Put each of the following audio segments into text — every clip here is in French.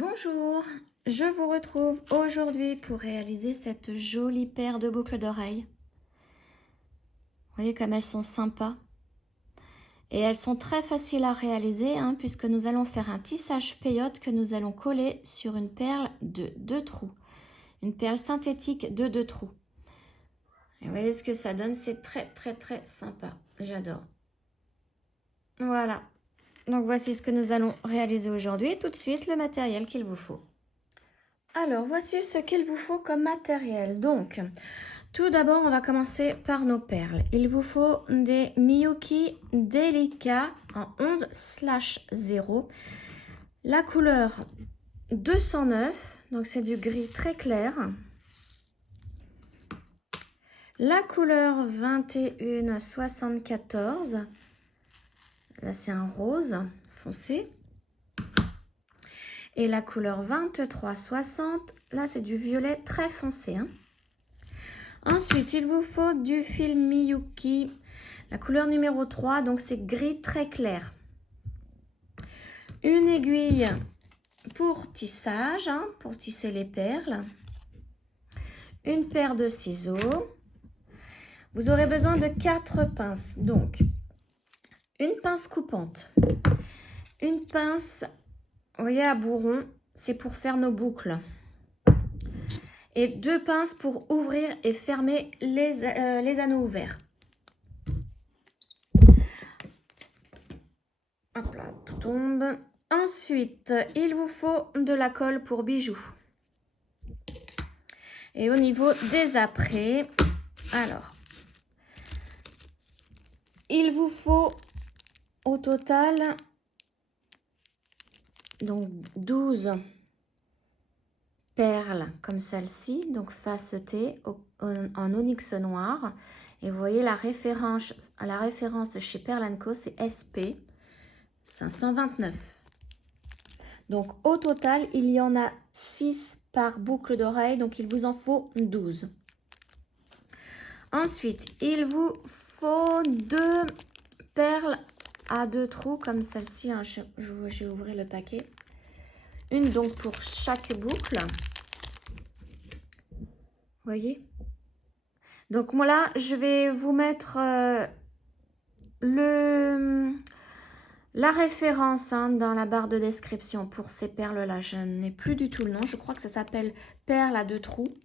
Bonjour, je vous retrouve aujourd'hui pour réaliser cette jolie paire de boucles d'oreilles. Vous voyez comme elles sont sympas. Et elles sont très faciles à réaliser puisque nous allons faire un tissage peyote que nous allons coller sur une perle de 2 trous. Une perle synthétique de 2 trous. Et vous voyez ce que ça donne, c'est très sympa. J'adore. Voilà. Donc voici ce que nous allons réaliser aujourd'hui. Et tout de suite, le matériel qu'il vous faut. Alors, voici ce qu'il vous faut comme matériel. Donc, tout d'abord, on va commencer par nos perles. Il vous faut des Miyuki Delica en 11/0. La couleur 209, donc c'est du gris très clair. La couleur 2174, là c'est un rose foncé. Et la couleur 2360, là c'est du violet très foncé. Ensuite, il vous faut du fil Miyuki, la couleur numéro 3, donc c'est gris très clair. Une aiguille pour tissage, pour tisser les perles. Une paire de ciseaux. Vous aurez besoin de 4 pinces. Donc, une pince coupante. Une pince, vous voyez, à bourron, c'est pour faire nos boucles. Et 2 pinces pour ouvrir et fermer les anneaux ouverts. Hop là, tout tombe. Ensuite, il vous faut de la colle pour bijoux. Et au niveau des apprêts, alors, il vous faut au total donc 12 perles comme celle-ci, donc facetées en onyx noir. Et vous voyez la référence chez Perle & Co, c'est SP 529. Donc au total, il y en a 6 par boucle d'oreille, donc il vous en faut 12. Ensuite, il vous faut 2 perles à 2 trous comme celle-ci. J'ai ouvert le paquet. Une donc pour chaque boucle. Vous voyez? Donc moi là, je vais vous mettre la référence dans la barre de description pour ces perles-là. Je n'ai plus du tout le nom. Je crois que ça s'appelle perles à 2 trous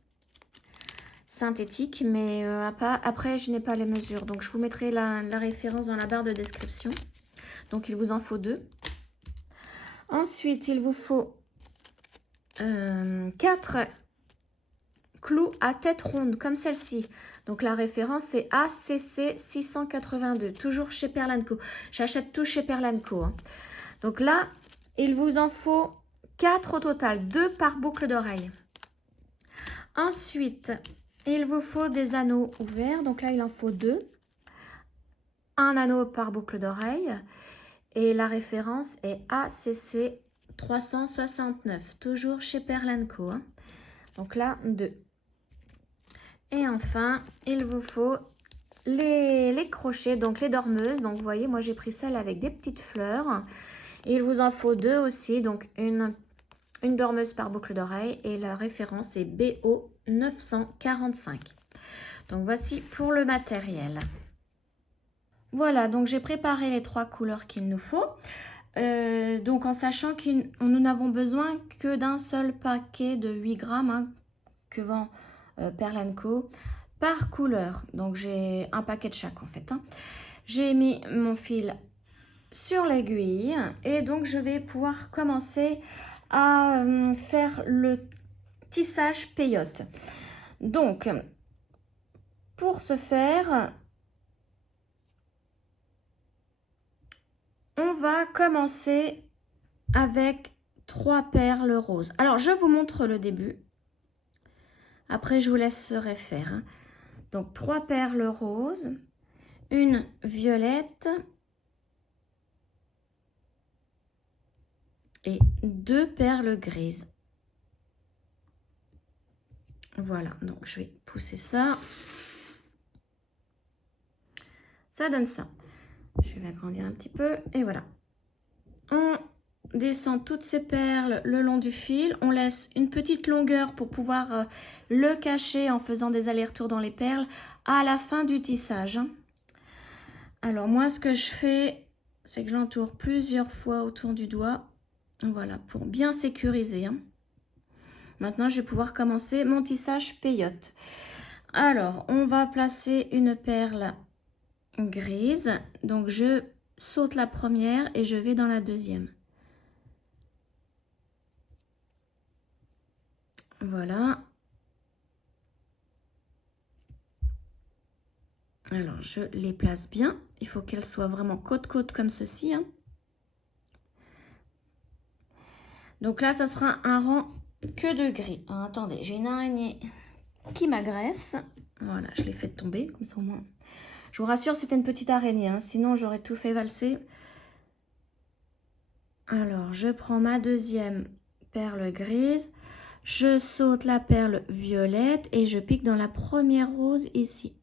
synthétique, mais après, je n'ai pas les mesures. Donc, je vous mettrai la référence dans la barre de description. Donc, il vous en faut 2. Ensuite, il vous faut 4 clous à tête ronde, comme celle-ci. Donc, la référence, c'est ACC 682, toujours chez Perle & Co. J'achète tout chez Perle & Co. Donc là, il vous en faut 4 au total, 2 par boucle d'oreille. Ensuite, il vous faut des anneaux ouverts. Donc là, il en faut 2. Un anneau par boucle d'oreille. Et la référence est ACC 369, toujours chez Perle & Co. Donc là, 2. Et enfin, il vous faut les crochets, donc les dormeuses. Donc vous voyez, moi j'ai pris celle avec des petites fleurs. Et il vous en faut 2 aussi, donc une dormeuse par boucle d'oreille. Et la référence est BO 945. Donc voici pour le matériel. Voilà, donc j'ai préparé les 3 couleurs qu'il nous faut. Donc en sachant que nous n'avons besoin que d'un seul paquet de 8 grammes que vend Perle & Co par couleur. Donc j'ai un paquet de chaque en fait. J'ai mis mon fil sur l'aiguille et donc je vais pouvoir commencer à faire le tissage peyote. Donc pour ce faire, on va commencer avec 3 perles roses. Alors, je vous montre le début. Après, je vous laisserai faire. Donc, 3 perles roses, une violette et 2 perles grises. Voilà, donc je vais pousser ça. Ça donne ça. Je vais agrandir un petit peu et voilà. On descend toutes ces perles le long du fil. On laisse une petite longueur pour pouvoir le cacher en faisant des allers-retours dans les perles à la fin du tissage. Alors moi, ce que je fais, c'est que je l'entoure plusieurs fois autour du doigt. Voilà, pour bien sécuriser. Maintenant, je vais pouvoir commencer mon tissage peyote. Alors, on va placer une perle grise. Donc, je saute la première et je vais dans la deuxième. Voilà. Alors, je les place bien. Il faut qu'elles soient vraiment côte-côte comme ceci. Donc là, ça sera un rang que de gris. Alors, attendez, j'ai une araignée qui m'agresse. Voilà, je l'ai fait tomber, comme ça au moins. Je vous rassure, c'était une petite araignée, sinon j'aurais tout fait valser. Alors, je prends ma deuxième perle grise. Je saute la perle violette et je pique dans la première rose ici.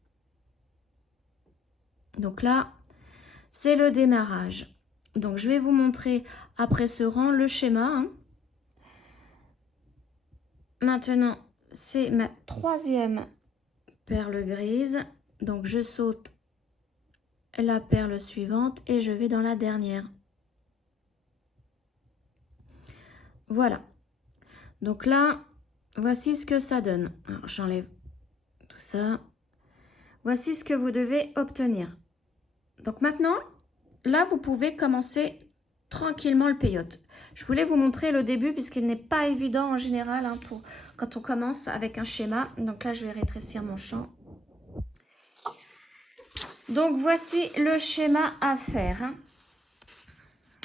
Donc là, c'est le démarrage. Donc, je vais vous montrer après ce rang le schéma. Maintenant, c'est ma troisième perle grise. Donc, je saute la perle suivante et je vais dans la dernière. Voilà. Donc là, voici ce que ça donne. Alors, j'enlève tout ça. Voici ce que vous devez obtenir. Donc maintenant, là, vous pouvez commencer tranquillement le peyote. Je voulais vous montrer le début puisqu'il n'est pas évident en général pour quand on commence avec un schéma. Donc là, je vais rétrécir mon champ. Donc voici le schéma à faire.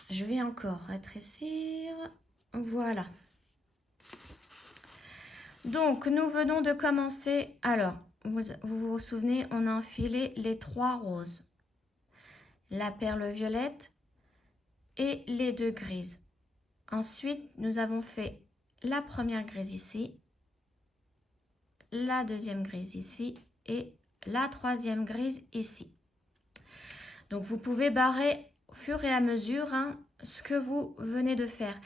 Je vais encore rétrécir. Voilà. Donc nous venons de commencer. Alors, vous souvenez, on a enfilé les 3 roses. La perle violette et les 2 grises. Ensuite, nous avons fait la première grise ici, la deuxième grise ici et la troisième grise ici. Donc, vous pouvez barrer au fur et à mesure ce que vous venez de faire.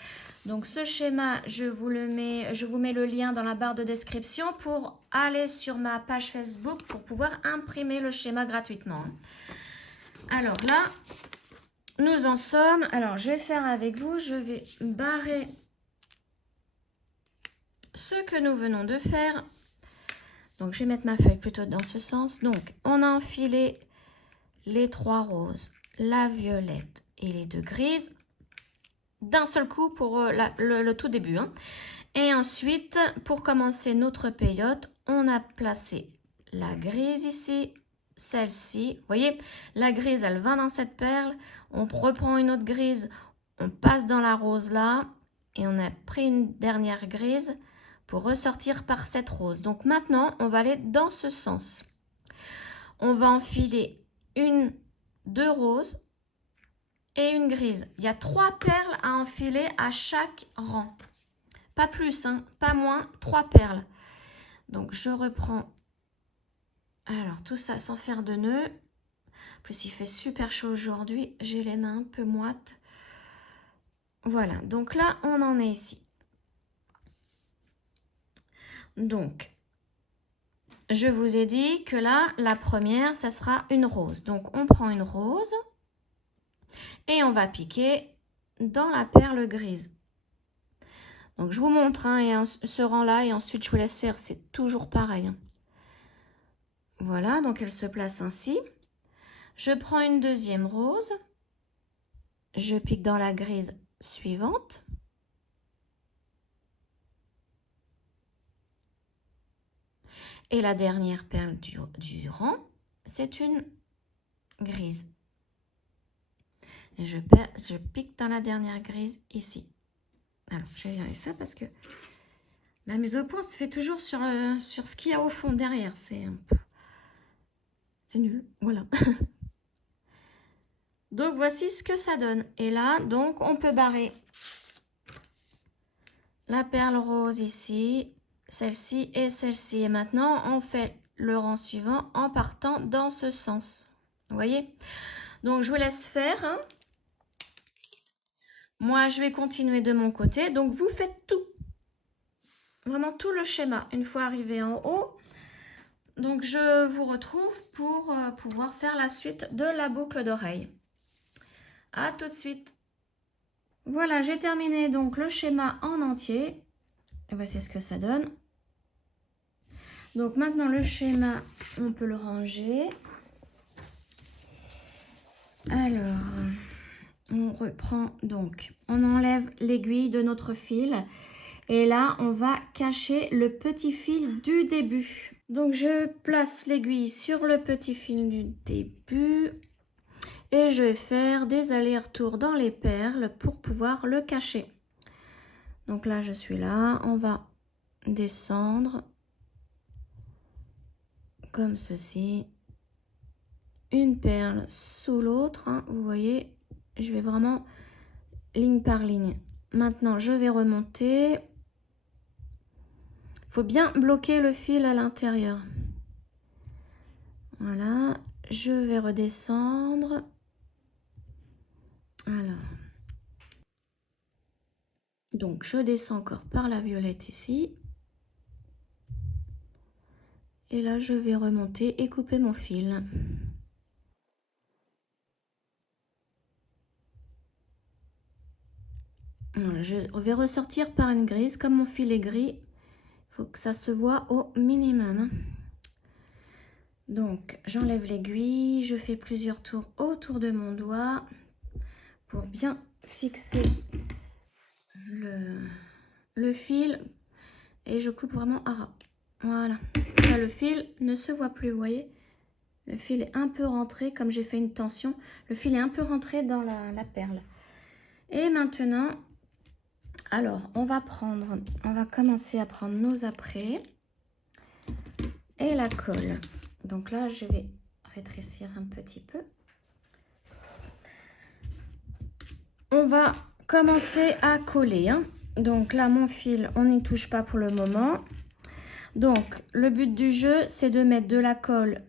Donc, ce schéma, je vous mets le lien dans la barre de description pour aller sur ma page Facebook pour pouvoir imprimer le schéma gratuitement. Alors là, nous en sommes. Alors, je vais faire avec vous. Je vais barrer ce que nous venons de faire. Donc, je vais mettre ma feuille plutôt dans ce sens. Donc, on a enfilé les 3 roses, la violette et les 2 grises d'un seul coup pour le tout début. Et ensuite, pour commencer notre peyote, on a placé la grise ici, celle-ci. Vous voyez, la grise, elle va dans cette perle. On reprend une autre grise, on passe dans la rose là. Et on a pris une dernière grise pour ressortir par cette rose. Donc maintenant, on va aller dans ce sens. On va enfiler 2 roses et une grise. Il y a 3 perles à enfiler à chaque rang. Pas plus, pas moins, 3 perles. Donc je reprends. Alors tout ça sans faire de nœuds. En plus il fait super chaud aujourd'hui. J'ai les mains un peu moites. Voilà, donc là on en est ici. Donc, je vous ai dit que là, la première, ça sera une rose. Donc, on prend une rose et on va piquer dans la perle grise. Donc, je vous montre ce rang-là et ensuite, je vous laisse faire. C'est toujours pareil. Voilà, donc elle se place ainsi. Je prends une deuxième rose. Je pique dans la grise suivante. Et la dernière perle du rang, c'est une grise. Et je pique dans la dernière grise ici. Alors, je vais virer ça parce que la mise au point se fait toujours sur ce qu'il y a au fond derrière. C'est nul. Voilà. Donc, voici ce que ça donne. Et là, donc, on peut barrer la perle rose ici, celle-ci et celle-ci. Et maintenant, on fait le rang suivant en partant dans ce sens. Vous voyez? Donc, je vous laisse faire. Moi, je vais continuer de mon côté. Donc, vous faites tout. Vraiment tout le schéma une fois arrivé en haut. Donc, je vous retrouve pour pouvoir faire la suite de la boucle d'oreille. À tout de suite. Voilà, j'ai terminé donc le schéma en entier. Et voici ce que ça donne. Donc, maintenant, le schéma, on peut le ranger. Alors, on reprend donc. On enlève l'aiguille de notre fil. Et là, on va cacher le petit fil du début. Donc, je place l'aiguille sur le petit fil du début. Et je vais faire des allers-retours dans les perles pour pouvoir le cacher. Donc là, je suis là. On va descendre comme ceci. Une perle sous l'autre. Hein, vous voyez, je vais vraiment ligne par ligne. Maintenant, je vais remonter. Il faut bien bloquer le fil à l'intérieur. Voilà, je vais redescendre. Alors, donc je descends encore par la violette ici. Et là, je vais remonter et couper mon fil. Voilà, je vais ressortir par une grise. Comme mon fil est gris, il faut que ça se voit au minimum. Donc, j'enlève l'aiguille. Je fais plusieurs tours autour de mon doigt pour bien fixer le fil. Et je coupe vraiment à ras. Voilà. Là, le fil ne se voit plus, vous voyez. Le fil est un peu rentré, comme j'ai fait une tension. Le fil est un peu rentré dans la perle. Et maintenant, alors, on va commencer à prendre nos apprêts et la colle. Donc là, je vais rétrécir un petit peu. On va commencer à coller. Hein. Donc là, mon fil, on n'y touche pas pour le moment. Donc, le but du jeu, c'est de mettre de la colle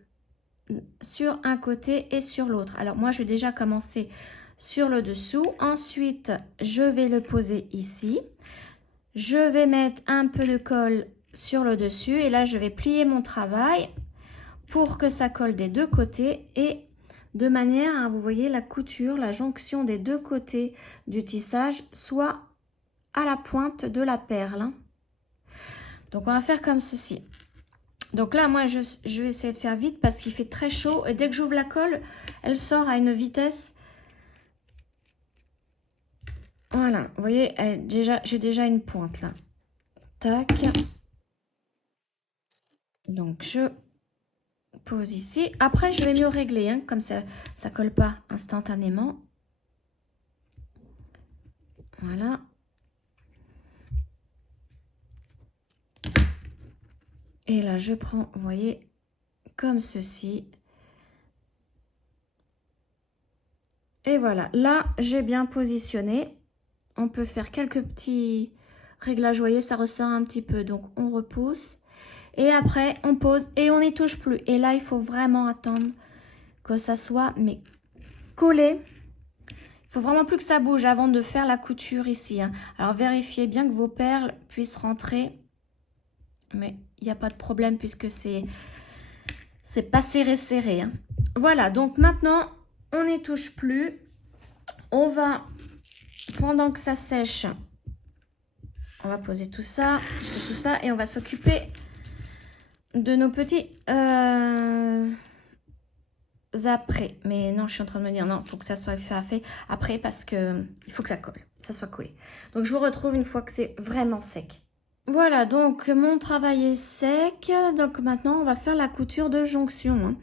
sur un côté et sur l'autre. Alors, moi, je vais déjà commencer sur le dessous. Ensuite, je vais le poser ici. Je vais mettre un peu de colle sur le dessus. Et là, je vais plier mon travail pour que ça colle des deux côtés. Et de manière à, vous voyez, la couture, la jonction des deux côtés du tissage soit à la pointe de la perle. Donc, on va faire comme ceci. Donc là, moi, je vais essayer de faire vite parce qu'il fait très chaud. Et dès que j'ouvre la colle, elle sort à une vitesse. Voilà, vous voyez, j'ai déjà une pointe là. Tac. Donc, je pose ici. Après, je vais mieux régler, hein, comme ça ne colle pas instantanément. Voilà. Et là, je prends, vous voyez, comme ceci. Et voilà, là, j'ai bien positionné. On peut faire quelques petits réglages, vous voyez, ça ressort un petit peu. Donc, on repousse. Et après, on pose et on n'y touche plus. Et là, il faut vraiment attendre que ça soit collé. Il faut vraiment plus que ça bouge avant de faire la couture ici. Hein. Alors, vérifiez bien que vos perles puissent rentrer. Mais il n'y a pas de problème puisque c'est pas serré. Hein. Voilà, donc maintenant, on n'y touche plus. On va, pendant que ça sèche, on va poser tout ça, et on va s'occuper de nos petits après. Mais non, je suis en train de me dire, non, il faut que ça soit fait après parce que il faut que ça colle, ça soit collé. Donc, je vous retrouve une fois que c'est vraiment sec. Voilà, donc mon travail est sec. Donc maintenant, on va faire la couture de jonction. Hein.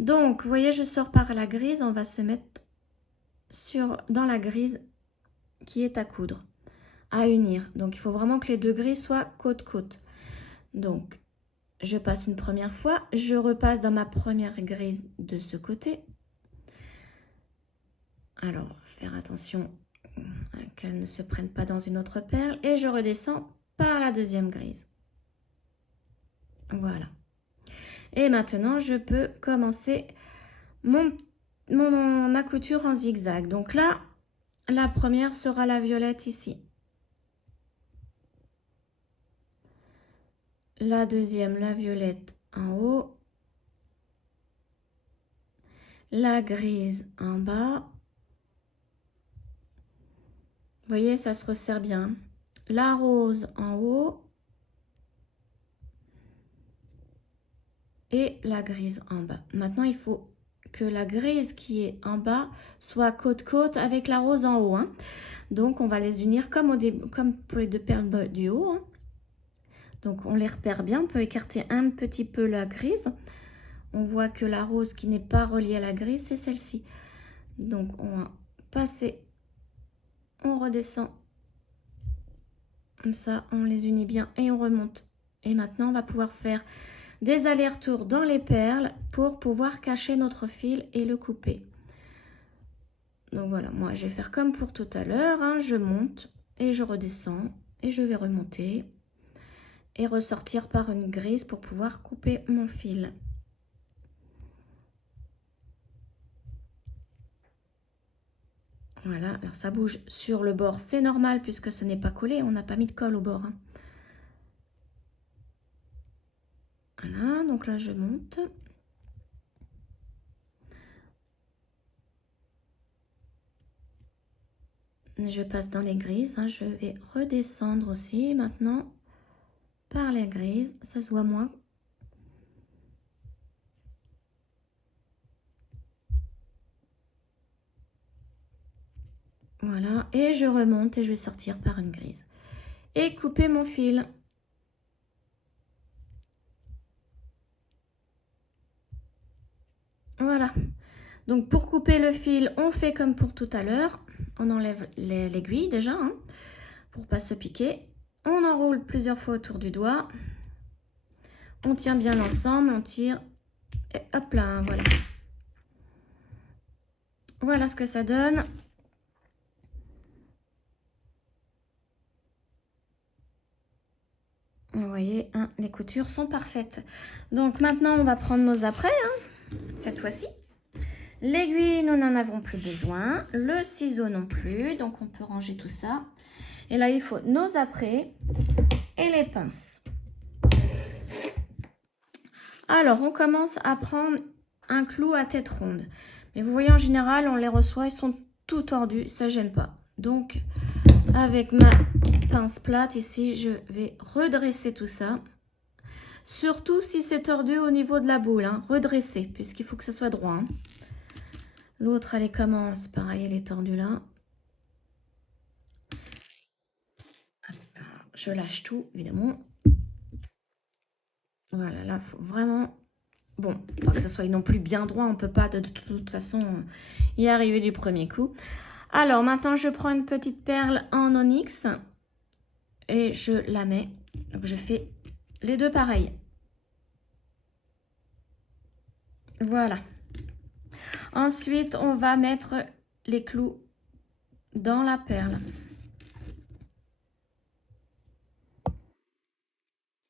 Donc, vous voyez, je sors par la grise. On va se mettre dans la grise qui est à coudre, à unir. Donc, il faut vraiment que les deux grises soient côte-côte. Donc, je passe une première fois. Je repasse dans ma première grise de ce côté. Alors, faire attention qu'elle ne se prenne pas dans une autre perle. Et je redescends par la deuxième grise. Voilà. Et maintenant, je peux commencer ma couture en zigzag. Donc là, La première sera la violette ici. La deuxième, la violette en haut. La grise en bas. Vous voyez, ça se resserre bien. La rose en haut. Et la grise en bas. Maintenant, il faut que la grise qui est en bas soit côte-côte avec la rose en haut. Hein. Donc, on va les unir comme pour les deux perles du haut. Hein. Donc, on les repère bien. On peut écarter un petit peu la grise. On voit que la rose qui n'est pas reliée à la grise, c'est celle-ci. Donc, on va passer. On redescend. Comme ça, on les unit bien et on remonte. Et maintenant, on va pouvoir faire des allers-retours dans les perles pour pouvoir cacher notre fil et le couper. Donc voilà, moi je vais faire comme pour tout à l'heure, hein, je monte et je redescends et je vais remonter et ressortir par une grise pour pouvoir couper mon fil. Voilà, alors ça bouge sur le bord, c'est normal puisque ce n'est pas collé, on n'a pas mis de colle au bord. Hein. Voilà, donc là je monte. Je passe dans les grises, hein. Je vais redescendre aussi maintenant par les grises, ça se voit moins. Voilà, et je remonte et je vais sortir par une grise. Et couper mon fil. Voilà. Donc pour couper le fil, on fait comme pour tout à l'heure. On enlève l'aiguille déjà, hein, pour pas se piquer. On enroule plusieurs fois autour du doigt. On tient bien l'ensemble, on tire. Et hop là, voilà. Voilà ce que ça donne. Vous voyez, hein, les coutures sont parfaites. Donc maintenant, on va prendre nos apprêts, hein, cette fois-ci. L'aiguille, nous n'en avons plus besoin. Le ciseau non plus. Donc, on peut ranger tout ça. Et là, il faut nos apprêts et les pinces. Alors, on commence à prendre un clou à tête ronde. Mais vous voyez, en général, on les reçoit, ils sont tout tordus. Ça, j'aime pas. Donc, avec ma pince plate ici, je vais redresser tout ça. Surtout si c'est tordu au niveau de la boule. Hein. Redresser, puisqu'il faut que ça soit droit. Hein. L'autre, elle commence, pareil, elle est tordue là. Je lâche tout, évidemment. Voilà, là, il faut vraiment... Bon, pas que ça soit non plus bien droit, on ne peut pas de toute façon y arriver du premier coup. Alors, maintenant, je prends une petite perle en onyx et je la mets. Donc, je fais les deux pareils. Voilà. Ensuite, on va mettre les clous dans la perle.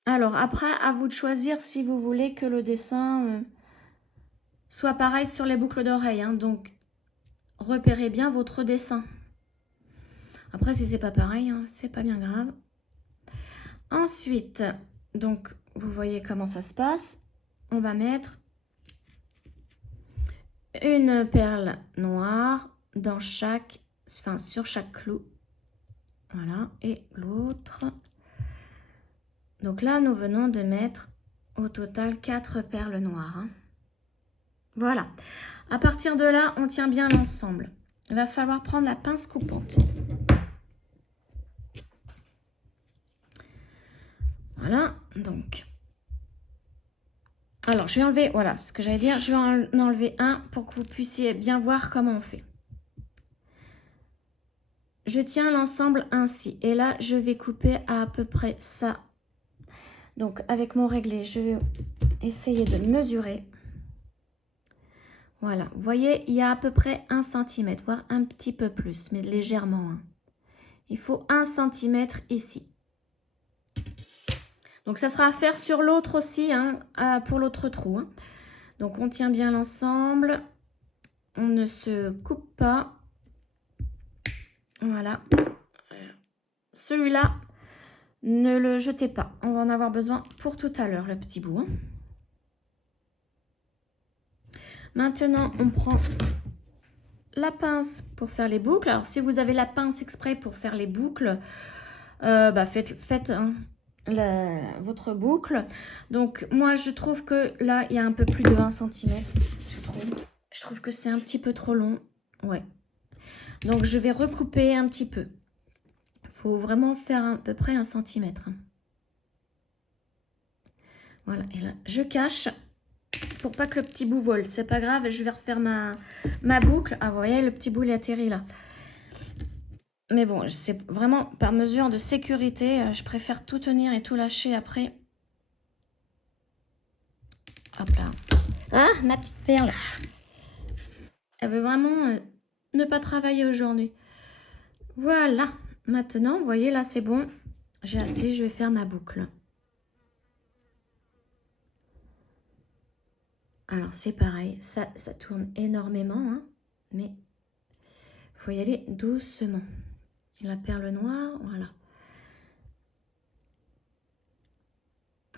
Alors, après, à vous de choisir si vous voulez que le dessin soit pareil sur les boucles d'oreilles. Hein. Donc, repérez bien votre dessin. Après, si c'est pas pareil, hein, c'est pas bien grave. Ensuite, donc, vous voyez comment ça se passe. On va mettre une perle noire dans chaque, enfin, sur chaque clou. Voilà, et l'autre. Donc là, nous venons de mettre au total 4 perles noires. Hein. Voilà. À partir de là, on tient bien l'ensemble. Il va falloir prendre la pince coupante. Voilà, donc. Alors, je vais enlever, voilà ce que j'allais dire. Je vais en enlever un pour que vous puissiez bien voir comment on fait. Je tiens l'ensemble ainsi. Et là, je vais couper à peu près ça. Donc, avec mon réglé, je vais essayer de mesurer. Voilà, vous voyez, il y a à peu près 1 cm, voire un petit peu plus, mais légèrement. Hein. Il faut 1 cm ici. Donc, ça sera à faire sur l'autre aussi, hein, pour l'autre trou. Hein. Donc, on tient bien l'ensemble. On ne se coupe pas. Voilà. Celui-là, ne le jetez pas. On va en avoir besoin pour tout à l'heure, le petit bout. Hein. Maintenant, on prend la pince pour faire les boucles. Alors, si vous avez la pince exprès pour faire les boucles, faites hein, votre boucle. Donc, moi, je trouve que là, il y a un peu plus de 1 cm. Je trouve que c'est un petit peu trop long. Ouais. Donc, je vais recouper un petit peu. Il faut vraiment faire à peu près 1 cm. Voilà. Et là, je cache pour pas que le petit bout vole. C'est pas grave, je vais refaire ma boucle. Ah, vous voyez, le petit bout, il est atterri là. Mais bon, c'est vraiment par mesure de sécurité. Je préfère tout tenir et tout lâcher après. Hop là. Ah, ma petite perle. Elle veut vraiment ne pas travailler aujourd'hui. Voilà. Maintenant, vous voyez, là, c'est bon. J'ai assez, je vais faire ma boucle. Alors, c'est pareil. Ça tourne énormément, hein, mais il faut y aller doucement. Et la perle noire, voilà.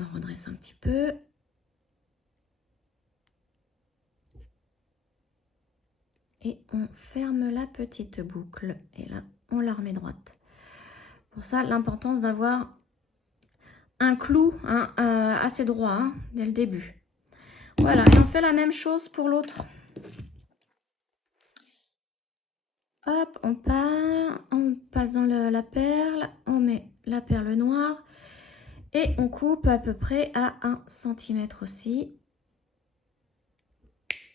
On redresse un petit peu. Et on ferme la petite boucle. Et là, on la remet droite. Pour ça, l'importance d'avoir un clou hein, assez droit hein, dès le début. Voilà, et on fait la même chose pour l'autre. Hop, on passe dans la perle, on met la perle noire et on coupe à peu près à 1 cm aussi.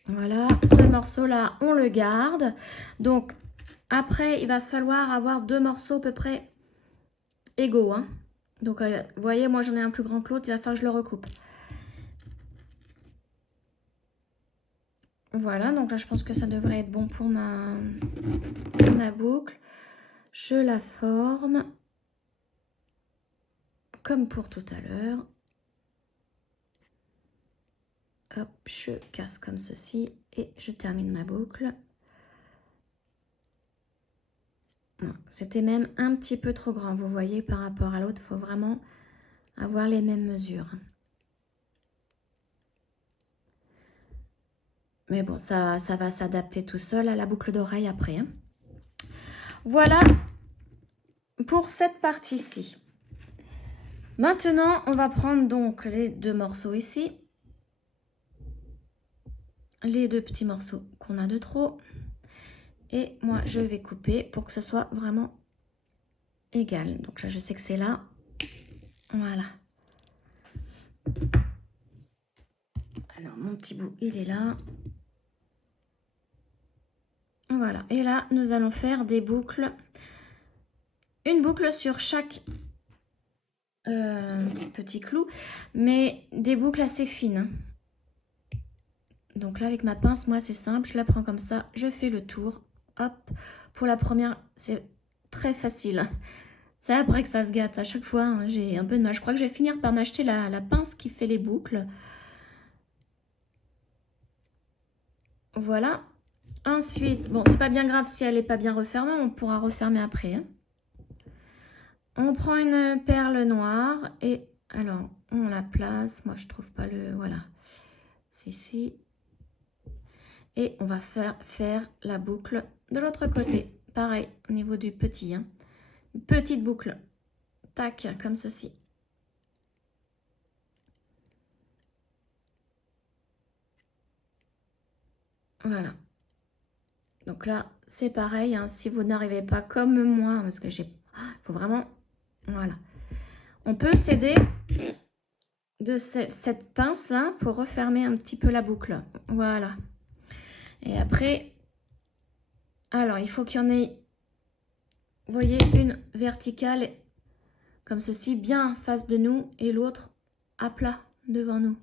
Voilà, ce morceau-là, on le garde. Donc, après, il va falloir avoir 2 morceaux à peu près égaux. Hein. Donc, vous voyez, moi, j'en ai un plus grand que l'autre, il va falloir que je le recoupe. Voilà, donc là, je pense que ça devrait être bon pour ma boucle. Je la forme comme pour tout à l'heure. Hop, je casse comme ceci et je termine ma boucle. C'était même un petit peu trop grand, vous voyez, par rapport à l'autre, il faut vraiment avoir les mêmes mesures. Mais bon, ça va s'adapter tout seul à la boucle d'oreille après. Hein. Voilà pour cette partie-ci. Maintenant, on va prendre donc les 2 morceaux ici. Les 2 petits morceaux qu'on a de trop. Et moi, je vais couper pour que ce soit vraiment égal. Donc là, je sais que c'est là. Voilà. Alors, mon petit bout, il est là. Voilà. Et là, nous allons faire des boucles. Une boucle sur chaque petit clou, mais des boucles assez fines. Donc là, avec ma pince, moi, c'est simple. Je la prends comme ça. Je fais le tour. Hop. Pour la première, c'est très facile. C'est après que ça se gâte. À chaque fois, hein, j'ai un peu de mal. Je crois que je vais finir par m'acheter la pince qui fait les boucles. Voilà. Ensuite, bon, c'est pas bien grave si elle n'est pas bien refermée. On pourra refermer après. Hein. On prend une perle noire et alors, on la place. Moi, je trouve pas le... Voilà. C'est ici. Et on va faire la boucle de l'autre côté. Pareil, au niveau du petit. Hein. Une petite boucle. Tac, comme ceci. Voilà. Donc là, c'est pareil. Hein, si vous n'arrivez pas comme moi, parce que j'ai... Il faut vraiment... Voilà. On peut s'aider de cette pince-là pour refermer un petit peu la boucle. Voilà. Et après... Alors, il faut qu'il y en ait... Vous voyez, une verticale comme ceci, bien en face de nous, et l'autre à plat devant nous.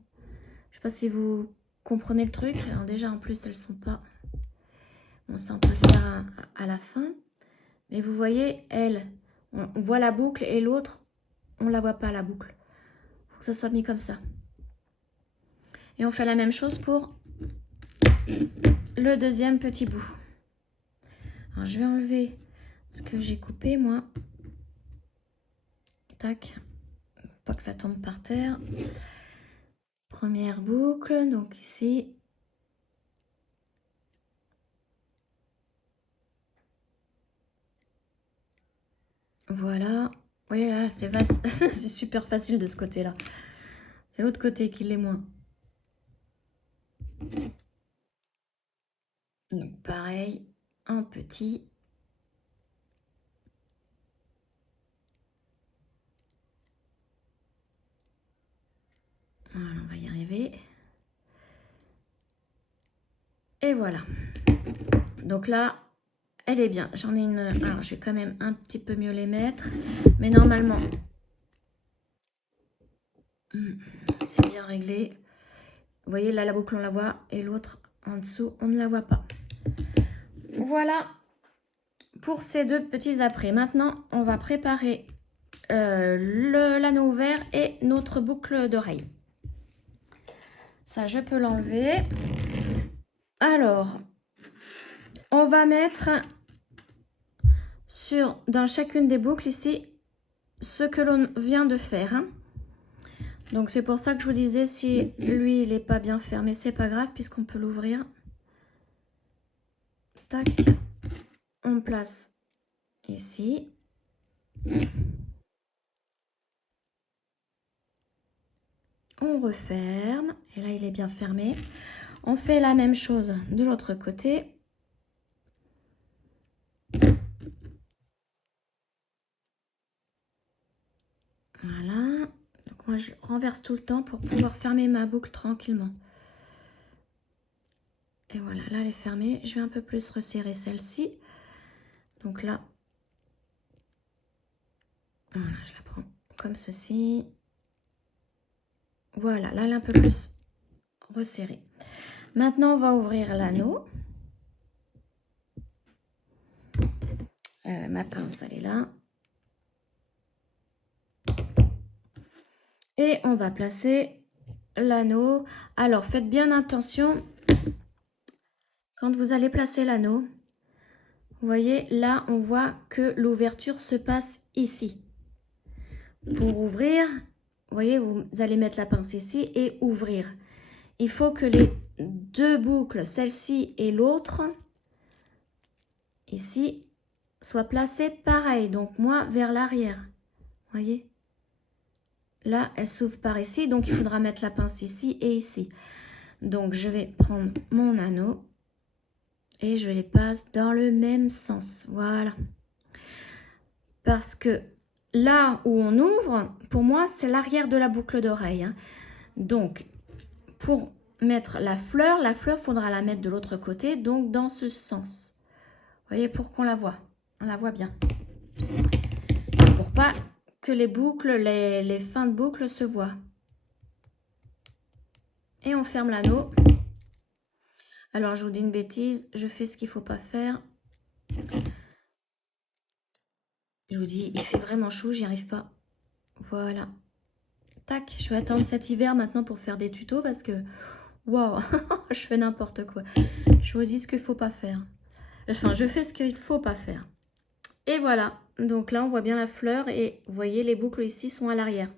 Je sais pas si vous comprenez le truc. Alors déjà, en plus, elles sont pas... Bon, ça, on peut le faire à la fin. Mais vous voyez, elle, on voit la boucle, et l'autre, on la voit pas, la boucle. Il faut que ça soit mis comme ça. Et on fait la même chose pour le deuxième petit bout. Alors, je vais enlever ce que j'ai coupé moi. Tac, pas que ça tombe par terre. Première boucle, donc ici. Voilà. Oui, là, c'est c'est super facile de ce côté-là. C'est l'autre côté qui l'est moins. Donc pareil, un petit. Voilà, on va y arriver. Et voilà. Donc là, elle est bien. J'en ai une... Alors, je vais quand même un petit peu mieux les mettre. Mais normalement, c'est bien réglé. Vous voyez, là, la boucle, on la voit. Et l'autre, en dessous, on ne la voit pas. Voilà pour ces deux petits après. Maintenant, on va préparer l'anneau ouvert et notre boucle d'oreille. Ça, je peux l'enlever. Alors, on va mettre dans chacune des boucles ici ce que l'on vient de faire. Hein. Donc, c'est pour ça que je vous disais, si lui, il n'est pas bien fermé, c'est pas grave puisqu'on peut l'ouvrir. Tac. On place ici. On referme. Et là, il est bien fermé. On fait la même chose de l'autre côté. Voilà. Donc moi, je renverse tout le temps pour pouvoir fermer ma boucle tranquillement. Et voilà, là, elle est fermée. Je vais un peu plus resserrer celle-ci. Donc là, voilà, je la prends comme ceci. Voilà, là, elle est un peu plus resserrée. Maintenant, on va ouvrir l'anneau. Ma pince, elle est là. Et on va placer l'anneau. Alors, faites bien attention quand vous allez placer l'anneau. Vous voyez, là, on voit que l'ouverture se passe ici. Pour ouvrir, vous voyez, vous allez mettre la pince ici et ouvrir. Il faut que les deux boucles, celle-ci et l'autre, ici, soient placées pareil. Donc, moi, vers l'arrière. Vous voyez? Là, elle s'ouvre par ici, donc il faudra mettre la pince ici et ici. Donc, je vais prendre mon anneau et je les passe dans le même sens. Voilà. Parce que là où on ouvre, pour moi, c'est l'arrière de la boucle d'oreille. Hein. Donc, pour mettre la fleur, il faudra la mettre de l'autre côté, donc dans ce sens. Vous voyez, pour qu'on la voit. On la voit bien. Pour pas que les boucles, les fins de boucle se voient. Et on ferme l'anneau. Alors, je vous dis une bêtise, je fais ce qu'il ne faut pas faire. Je vous dis, il fait vraiment chaud, j'y arrive pas. Voilà. Tac, je vais attendre cet hiver maintenant pour faire des tutos parce que, waouh, je fais n'importe quoi. Je vous dis ce qu'il ne faut pas faire. Enfin, je fais ce qu'il ne faut pas faire. Et voilà. Donc là, on voit bien la fleur et vous voyez, les boucles ici sont à l'arrière.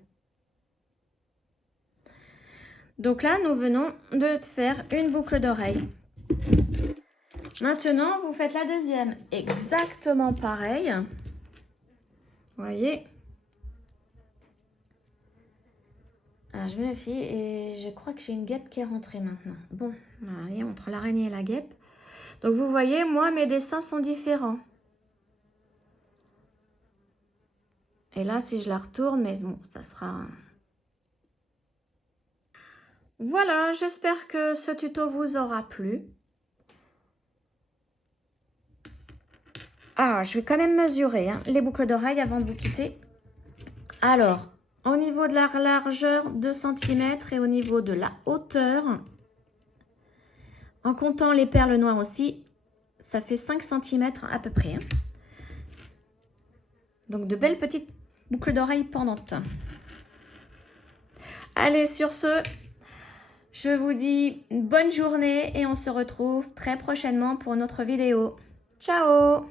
Donc là, nous venons de faire une boucle d'oreille. Maintenant, vous faites la deuxième. Exactement pareil. Vous voyez. Alors, je vérifie et je crois que j'ai une guêpe qui est rentrée maintenant. Bon, voilà, entre l'araignée et la guêpe. Donc, vous voyez, moi, mes dessins sont différents. Et là, si je la retourne, mais bon, ça sera... Voilà, j'espère que ce tuto vous aura plu. Ah, je vais quand même mesurer hein, les boucles d'oreilles avant de vous quitter. Alors, au niveau de la largeur, 2 cm et au niveau de la hauteur, en comptant les perles noires aussi, ça fait 5 cm à peu près. Hein. Donc, de belles petites boucles d'oreilles pendantes. Allez, sur ce, je vous dis une bonne journée et on se retrouve très prochainement pour une autre vidéo. Ciao!